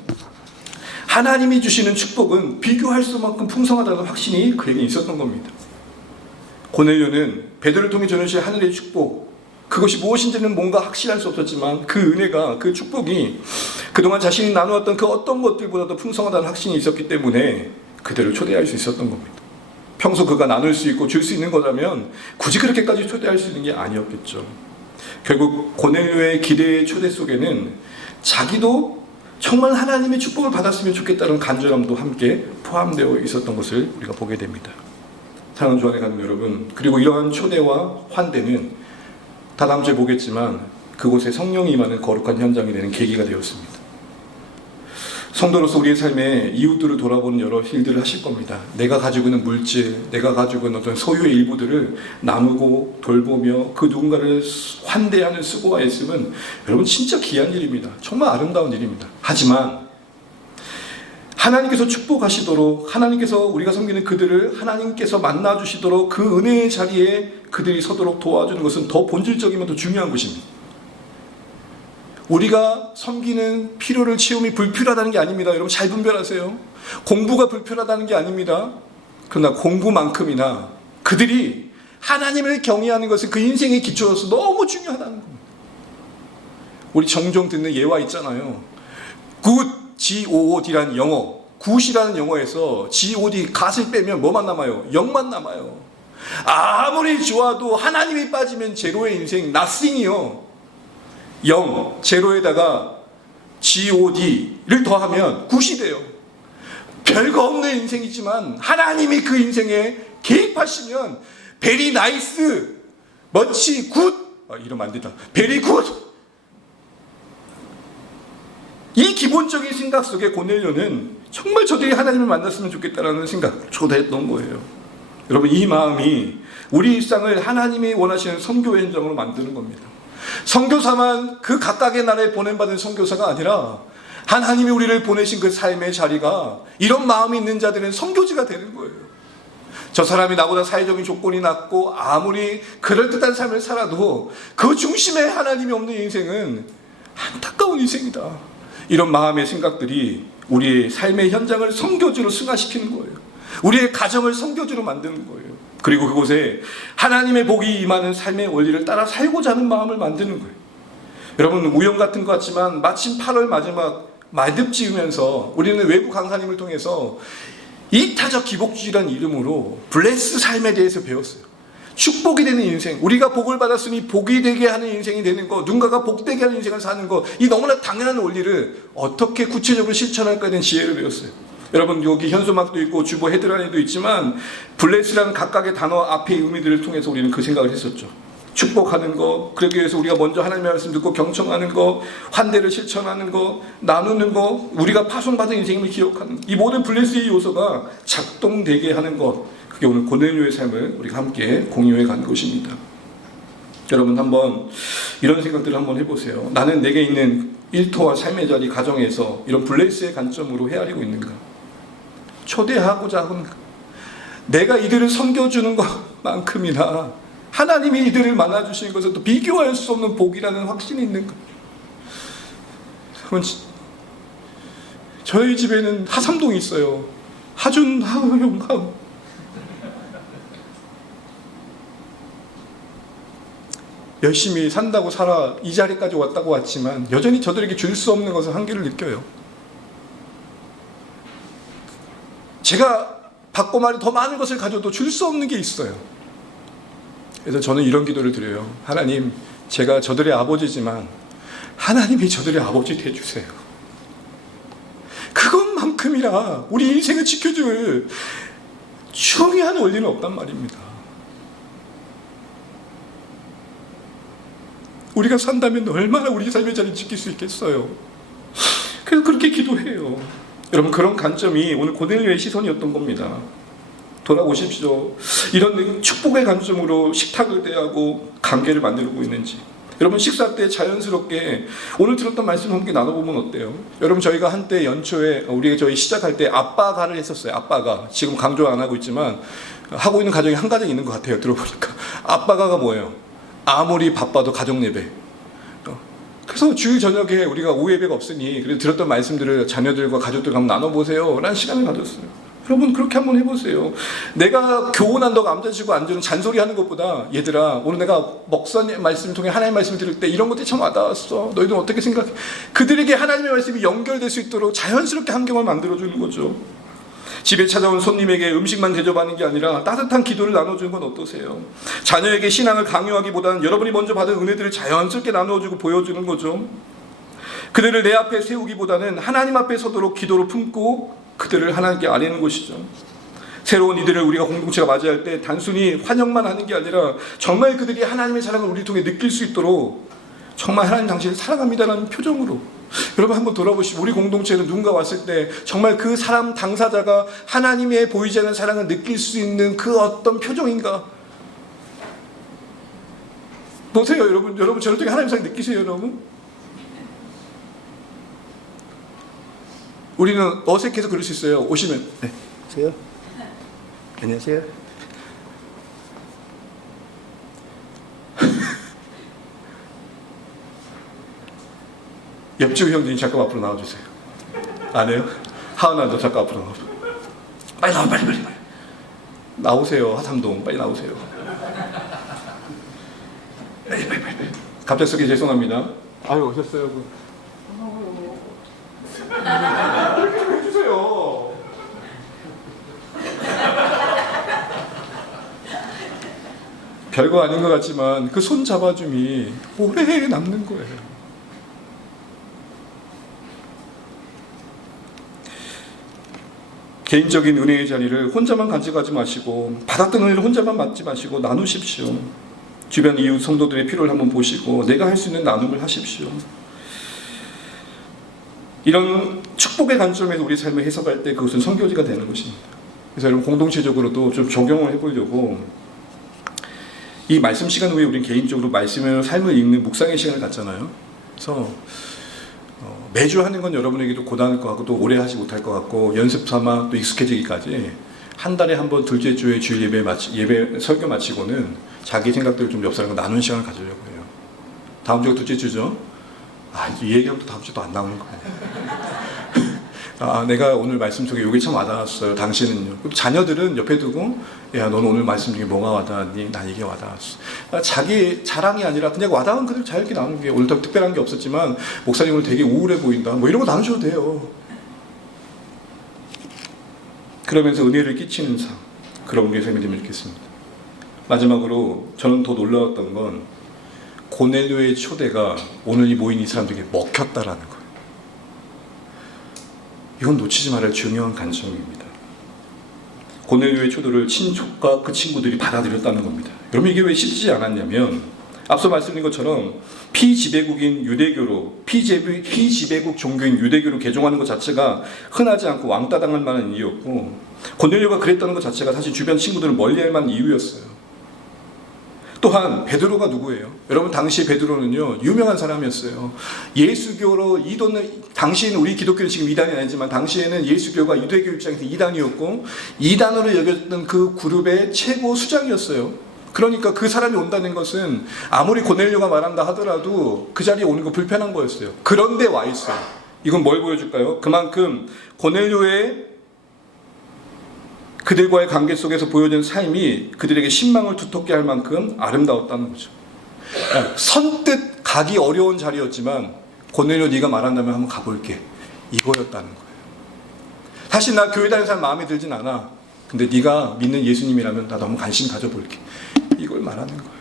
하나님이 주시는 축복은 비교할 수만큼 풍성하다는 확신이 그에게 있었던 겁니다. 고넬료는 베드로를 통해 전해주신 하늘의 축복, 그것이 무엇인지는 뭔가 확실할 수 없었지만 그 은혜가, 그 축복이 그동안 자신이 나누었던 그 어떤 것들보다도 풍성하다는 확신이 있었기 때문에 그들을 초대할 수 있었던 겁니다. 평소 그가 나눌 수 있고 줄 수 있는 거라면 굳이 그렇게까지 초대할 수 있는 게 아니었겠죠. 결국 고넬료의 기대의 초대 속에는 자기도 정말 하나님의 축복을 받았으면 좋겠다는 간절함도 함께 포함되어 있었던 것을 우리가 보게 됩니다. 사랑하는 주 안에 가는 여러분, 그리고 이러한 초대와 환대는 다 다음 주에 보겠지만 그곳에 성령이 임하는 거룩한 현장이 되는 계기가 되었습니다. 성도로서 우리의 삶에 이웃들을 돌아보는 여러 일들을 하실 겁니다. 내가 가지고 있는 물질, 내가 가지고 있는 어떤 소유의 일부들을 나누고 돌보며 그 누군가를 환대하는 수고와 애씀은 여러분 진짜 귀한 일입니다. 정말 아름다운 일입니다. 하지만 하나님께서 축복하시도록, 하나님께서 우리가 섬기는 그들을 하나님께서 만나주시도록 그 은혜의 자리에 그들이 서도록 도와주는 것은 더 본질적이면 더 중요한 것입니다. 우리가 섬기는 필요를 채움이 불필요하다는 게 아닙니다. 여러분 잘 분별하세요. 공부가 불필요하다는 게 아닙니다. 그러나 공부만큼이나 그들이 하나님을 경외하는 것은 그 인생의 기초로서 너무 중요하다는 겁니다. 우리 종종 듣는 예화 있잖아요. good, G-O-O-D라는 영어, good이라는 영어에서 G-O-D, 갓을 빼면 뭐만 남아요? 0만 남아요. 아무리 좋아도 하나님이 빠지면 제로의 인생, nothing이요. 0, 제로에다가 G-O-D를 더하면 9이 돼요. 별거 없는 인생이지만 하나님이 그 인생에 개입하시면 very nice, much good, 이러면 안 된다. very good. 이 기본적인 생각 속에 고넬료는 정말 저들이 하나님을 만났으면 좋겠다라는 생각, 초대했던 거예요. 여러분 이 마음이 우리 일상을 하나님이 원하시는 선교 현장으로 만드는 겁니다. 선교사만 그 각각의 나라에 보냄받은 선교사가 아니라 하나님이 우리를 보내신 그 삶의 자리가 이런 마음이 있는 자들은 선교지가 되는 거예요. 저 사람이 나보다 사회적인 조건이 낮고 아무리 그럴듯한 삶을 살아도 그 중심에 하나님이 없는 인생은 안타까운 인생이다. 이런 마음의 생각들이 우리의 삶의 현장을 선교지로 승화시키는 거예요. 우리의 가정을 선교지로 만드는 거예요. 그리고 그곳에 하나님의 복이 임하는 삶의 원리를 따라 살고자 하는 마음을 만드는 거예요. 여러분 우연 같은 것 같지만 마침 8월 마지막 말듭 지으면서 우리는 외부 강사님을 통해서 이타적 기복주의라는 이름으로 블레스 삶에 대해서 배웠어요. 축복이 되는 인생, 우리가 복을 받았으니 복이 되게 하는 인생이 되는 것, 누군가가 복되게 하는 인생을 사는 것, 이 너무나 당연한 원리를 어떻게 구체적으로 실천할까에 대한 지혜를 배웠어요. 여러분 여기 현수막도 있고 주보 헤드라인도 있지만 블레스라는 각각의 단어 앞의 의미들을 통해서 우리는 그 생각을 했었죠. 축복하는 거, 그러기 위해서 우리가 먼저 하나님의 말씀 듣고 경청하는 거, 환대를 실천하는 거, 나누는 거, 우리가 파송받은 인생을 기억하는 이 모든 블레스의 요소가 작동되게 하는 것, 그게 오늘 고넬료의 삶을 우리가 함께 공유해 간 것입니다. 여러분 한번 이런 생각들을 한번 해보세요. 나는 내게 있는 일터와 삶의 자리, 가정에서 이런 블레스의 관점으로 헤아리고 있는가? 초대하고자 하는가? 내가 이들을 섬겨주는 것만큼이나 하나님이 이들을 만나주시는 것은 또 비교할 수 없는 복이라는 확신이 있는가? 저희 집에는 하삼동이 있어요. 하준, 하용, 하우. 열심히 산다고 살아 이 자리까지 왔다고 왔지만 여전히 저들에게 줄 수 없는 것은 한계를 느껴요. 제가 받고 말이 더 많은 것을 가져도 줄 수 없는 게 있어요. 그래서 저는 이런 기도를 드려요. 하나님, 제가 저들의 아버지지만 하나님이 저들의 아버지 되어주세요. 그것만큼이나 아니라 우리 인생을 지켜줄 중요한 원리는 없단 말입니다. 우리가 산다면 얼마나 우리 삶의 자리를 지킬 수 있겠어요. 그래서 그렇게 기도해요. 여러분, 그런 관점이 오늘 고넬료의 시선이었던 겁니다. 돌아오십시오. 이런 축복의 관점으로 식탁을 대하고 관계를 만들고 있는지. 여러분, 식사 때 자연스럽게 오늘 들었던 말씀 함께 나눠보면 어때요? 여러분, 저희가 한때 연초에 우리가 저희 시작할 때 아빠가를 했었어요. 아빠가. 지금 강조 안 하고 있지만 하고 있는 가정이 한 가정이 있는 것 같아요. 들어보니까. 아빠가가 뭐예요? 아무리 바빠도 가정 예배. 그래서 주일 저녁에 우리가 오후 예배가 없으니 그래도 들었던 말씀들을 자녀들과 가족들과 한번 나눠보세요 라는 시간을 가졌어요. 여러분, 그렇게 한번 해보세요. 내가 교훈한다고 앉아지고 앉은 잔소리하는 것보다, 얘들아 오늘 내가 목사님 말씀을 통해 하나님의 말씀을 들을 때 이런 것들이 참 와닿았어. 너희들은 어떻게 생각해? 그들에게 하나님의 말씀이 연결될 수 있도록 자연스럽게 환경을 만들어주는 거죠. 집에 찾아온 손님에게 음식만 대접하는 게 아니라 따뜻한 기도를 나눠주는 건 어떠세요? 자녀에게 신앙을 강요하기보다는 여러분이 먼저 받은 은혜들을 자연스럽게 나눠주고 보여주는 거죠. 그들을 내 앞에 세우기보다는 하나님 앞에 서도록 기도로 품고 그들을 하나님께 아뢰는 것이죠. 새로운 이들을 우리가 공동체가 맞이할 때 단순히 환영만 하는 게 아니라 정말 그들이 하나님의 사랑을 우리 통해 느낄 수 있도록 정말 하나님 당신을 사랑합니다라는 표정으로, 여러분 한번 돌아보시고 우리 공동체는 누군가 왔을 때 정말 그 사람 당사자가 하나님의 보이지 않는 사랑을 느낄 수 있는 그 어떤 표정인가 보세요. 여러분 저를 통해 하나님의 사랑 느끼세요. 여러분, 우리는 어색해서 그럴 수 있어요. 오시면 네, 안녕하세요. 안녕하세요. 옆집 형님 잠깐 앞으로 나와주세요. 안 해요? 하은아 너 잠깐 앞으로 나와. 빨리 나와, 빨리. 나오세요. 하삼동 빨리 나오세요. 빨리. 갑작스럽게 죄송합니다. 아유, 오셨어요. 이렇게 좀 해주세요. 별거 아닌 것 같지만 그 손 잡아줌이 오래 남는 거예요. 개인적인 은혜의 자리를 혼자만 가져가지 마시고, 받았던 은혜를 혼자만 받지 마시고 나누십시오. 주변 이웃 성도들의 필요를 한번 보시고 내가 할 수 있는 나눔을 하십시오. 이런 축복의 관점에서 우리 삶을 해석할 때 그것은 선교지가 되는 것입니다. 그래서 여러분, 공동체적으로도 좀 적용을 해보려고 이 말씀 시간 후에 우리는 개인적으로 말씀을 삶을 읽는 묵상의 시간을 갖잖아요. 그래서 매주 하는 건 여러분에게도 고단할 것 같고 또 오래 하지 못할 것 같고 연습 삼아 또 익숙해지기까지 한 달에 한 번 둘째 주에 주일 예배 설교 마치고는 자기 생각들을 좀 옆 사람과 나누는 시간을 가지려고 해요. 다음 주가 둘째 주죠? 이 얘기하면 또 다음 주도 안 나오는 거예요. 내가 오늘 말씀 속에 이게 참 와닿았어요. 당신은요. 자녀들은 옆에 두고, 야, 너는 오늘 말씀 중에 뭐가 와닿았니? 난 이게 와닿았어. 자기 자랑이 아니라 그냥 와닿은 그대로 자유롭게 나누는 게, 오늘 특별한 게 없었지만 목사님 오늘 되게 우울해 보인다. 뭐 이런 거 나누셔도 돼요. 그러면서 은혜를 끼치는 삶, 그런 게 삶이 되면 좋겠습니다. 마지막으로 저는 더 놀라웠던 건 고넬료의 초대가 오늘 이 모인 이 사람들에게 먹혔다라는 거예요. 이건 놓치지 말아야 할 중요한 관점입니다. 고넬료의 초대를 친족과 그 친구들이 받아들였다는 겁니다. 여러분, 이게 왜 쉽지 않았냐면 앞서 말씀드린 것처럼 피지배국인 유대교로, 피지배국 종교인 유대교로 개종하는 것 자체가 흔하지 않고 왕따 당할 만한 이유였고, 고넬료가 그랬다는 것 자체가 사실 주변 친구들을 멀리할 만한 이유였어요. 또한 베드로가 누구예요? 여러분, 당시 베드로는요 유명한 사람이었어요. 예수교로 당시에는 우리 기독교는 지금 2단이 아니지만 당시에는 예수교가 유대교 입장에서 2단이었고 2단으로 여겼던 그 그룹의 최고 수장이었어요. 그러니까 그 사람이 온다는 것은 아무리 고넬료가 말한다 하더라도 그 자리에 오는 거 불편한 거였어요. 그런데 와 있어요. 이건 뭘 보여줄까요? 그만큼 고넬료의 그들과의 관계 속에서 보여준 삶이 그들에게 신망을 두텁게 할 만큼 아름다웠다는 거죠. 선뜻 가기 어려운 자리였지만 고넬료 네가 말한다면 한번 가볼게, 이거였다는 거예요. 사실 나 교회 다니는 사람 마음에 들진 않아. 근데 네가 믿는 예수님이라면 나도 한번 관심 가져볼게, 이걸 말하는 거예요.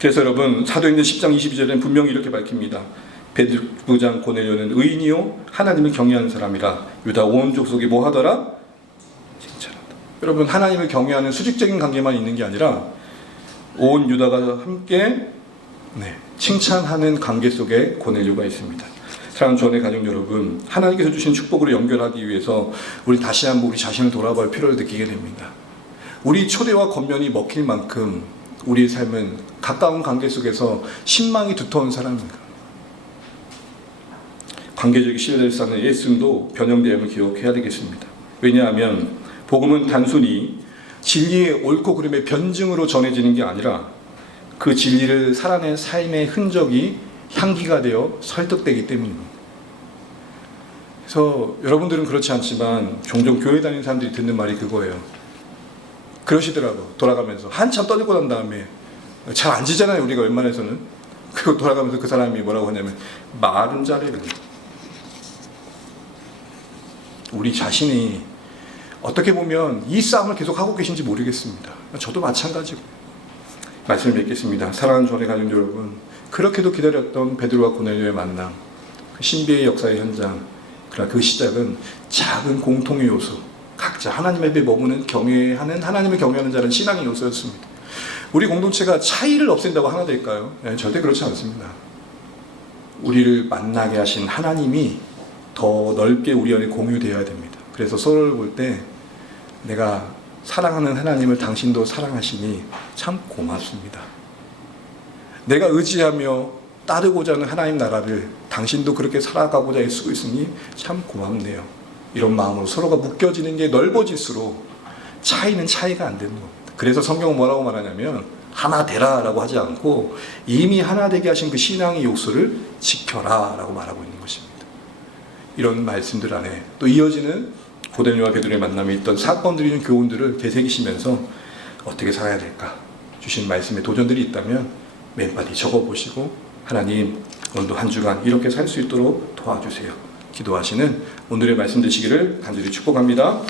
그래서 여러분, 사도행전 10장 22절에는 분명히 이렇게 밝힙니다. 부장 고넬료는 의인이요 하나님을 경외하는 사람이라 유다 온 족속이 뭐 하더라? 칭찬한다. 여러분, 하나님을 경외하는 수직적인 관계만 있는 게 아니라 온 유다가 함께 칭찬하는 관계 속에 고넬료가 있습니다. 사랑하는 주안의 가족 여러분, 하나님께서 주신 축복으로 연결하기 위해서 우리 다시 한번 우리 자신을 돌아볼 필요를 느끼게 됩니다. 우리 초대와 겉면이 먹힐 만큼 우리의 삶은 가까운 관계 속에서 신망이 두터운 사람입니다. 관계적인 신뢰를 쌓는 예수님도 변형됨을 기억해야 되겠습니다. 왜냐하면 복음은 단순히 진리의 옳고 그름의 변증으로 전해지는 게 아니라 그 진리를 살아낸 삶의 흔적이 향기가 되어 설득되기 때문입니다. 그래서 여러분들은 그렇지 않지만 종종 교회 다니는 사람들이 듣는 말이 그거예요. 그러시더라고. 돌아가면서 한참 떠들고 난 다음에 잘 안 지잖아요, 우리가 웬만해서는. 그리고 돌아가면서 그 사람이 뭐라고 하냐면 말은 잘해. 우리 자신이 어떻게 보면 이 싸움을 계속 하고 계신지 모르겠습니다. 저도 마찬가지고. 말씀을 맺겠습니다. 사랑하는 주안의 가족 여러분, 그렇게도 기다렸던 베드로와 고넬료의 만남, 그 신비의 역사의 현장, 그러나 그 시작은 작은 공통의 요소, 각자 하나님 앞에 머무는 경외하는, 하나님을 경외하는 자는 신앙의 요소였습니다. 우리 공동체가 차이를 없앤다고 하나 될까요? 절대 그렇지 않습니다. 우리를 만나게 하신 하나님이 더 넓게 우리 안에 공유되어야 됩니다. 그래서 서로를 볼 때 내가 사랑하는 하나님을 당신도 사랑하시니 참 고맙습니다. 내가 의지하며 따르고자 하는 하나님 나라를 당신도 그렇게 살아가고자 애쓰고 있으니 참 고맙네요. 이런 마음으로 서로가 묶여지는 게 넓어질수록 차이는 차이가 안 되는 겁니다. 그래서 성경은 뭐라고 말하냐면 하나 되라 라고 하지 않고 이미 하나 되게 하신 그 신앙의 요소를 지켜라 라고 말하고 있는 것입니다. 이런 말씀들 안에 또 이어지는 고넬료와 베드로의 만남에 있던 사건들이 있는 교훈들을 되새기시면서 어떻게 살아야 될까 주신 말씀에 도전들이 있다면 맨발이 적어보시고 하나님 오늘도 한 주간 이렇게 살 수 있도록 도와주세요. 기도하시는 오늘의 말씀 되시기를 간절히 축복합니다.